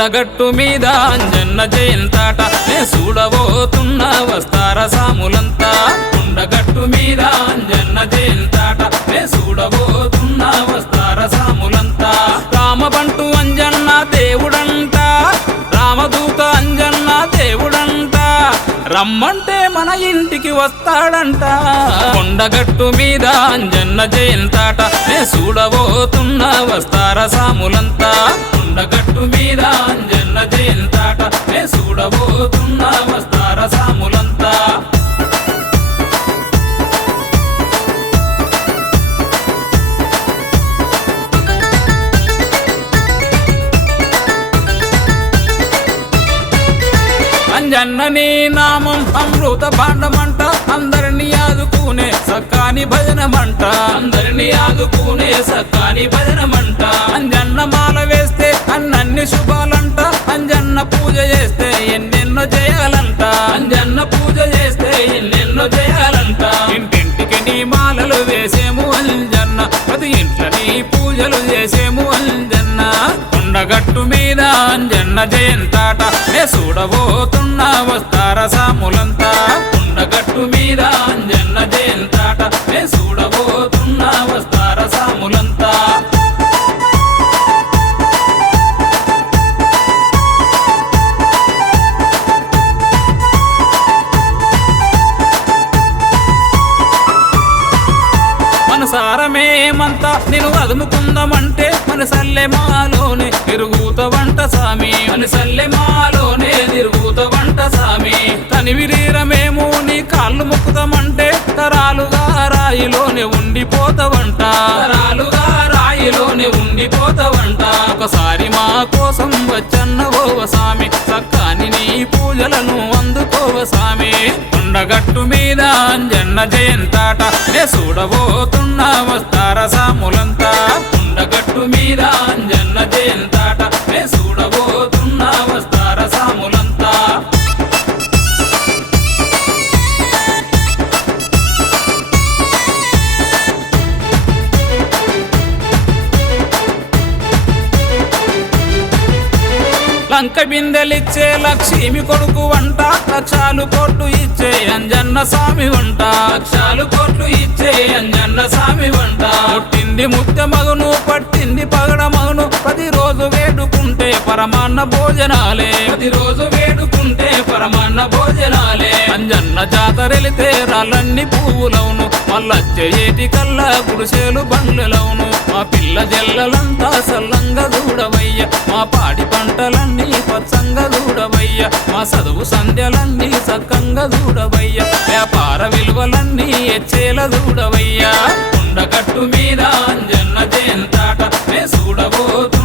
కొండగట్టు మీద అంజన్న జయంతాట నే చూడబోతున్నా వస్తార సాములంతా కొండగట్టు మీద అంజన్న జయంతాట నే చూడబోతున్నా వస్తార సాములంతా రామబంటు అంజన్న దేవుడంట రామదూత అంజన్న దేవుడంట రమ్మంటే మన ఇంటికి వస్తాడంట కొండగట్టు మీద అంజన్న జయంతాట నే చూడబోతున్నా వస్తార సాములంతా కొండగట్టు మీద అంజన్న జయంతాట నే చూడబోతున్నా వస్తార సాములంతా అంజన్న నీ నామం అమృత భాండమంట అందరిని ఆదుకునే సక్కాని భజనమంట అందరిని ఆదుకునే సక్కాని భజనమంట అంజన్న మాల వేస్తే అన్నన్ని శుభాలంట అంజన్న పూజ చేస్తే ఎన్నెన్నో చేయాలంట అంజన్న పూజ చేస్తే ఎన్నెన్నో చేయాలంట ఇంటింటికి నీ మాలలు వేసేము అంజన్న ప్రతి ఇంట్లో నీ పూజలు చేసేము అంజన్న కొండగట్టు మీద అంజన్న జయంతాట నే చూడబోతున్నా వస్తార సాములంతా కొండగట్టు మీద అంజన్న జయంతాట నే చూడబోతున్నా వస్తార సాములంతా మనసారమేమంతా నేను అదుముకుందామంటే మన సల్లెమాలోనే తిరుగుతవంట సామి మన సల్లెమాలోనే తిరుగుతవంట సామి తని విరీరమేమో నీ కాళ్ళు మొక్కుదామంటే తరాలుగా రాయిలోనే ఉండిపోతావంట తరాలుగా రాయిలోనే ఉండిపోతావంట ఒకసారి మా కోసం వచ్చన్నవోవ సామి చక్కని నీ పూజలను అందుకోవ సామి కొండగట్టు మీద అంజన్న జయంతాట నే చూడబోతున్నా వస్తార సాములంతా కొండగట్టు మీద అంజన్న జయంతాట నే చూడబోతున్నా వస్తార సాములంతా లంక బిందెలిచ్చే లక్ష్మి కొడుకు వంట లక్షాలు కోట్లు ఇచ్చే అంజన్న స్వామి వంట లక్షాలు కోట్లు ఇచ్చే అంజన్న స్వామి వంట పుట్టింది ముత్య మగును పట్టింది పగడ మగును ప్రతిరోజు వేడుకుంటే పరమాన్న భోజనాలే ప్రతిరోజు వేడుకుంటే పరమాన్న భోజనాలే అంజన్న జాతరెలితే రాళ్ళన్ని పువ్వులవును మళ్ళొచ్చే ఏటి కల్లా గుడిసేలు బండ్లవును మా పిల్ల జల్లలంతా సల్లంగా చూడవయ్య మా పాడి పంటలన్నీ పచ్చంగా చూడవయ్య మా చదువు సంధ్యలన్నీ చక్కంగా చూడవయ్య వ్యాపార విలువలన్నీ ఎచ్చేల చూడవయ్యా కొండగట్టు మీద అంజన్న జయంతాట నే చూడబోతు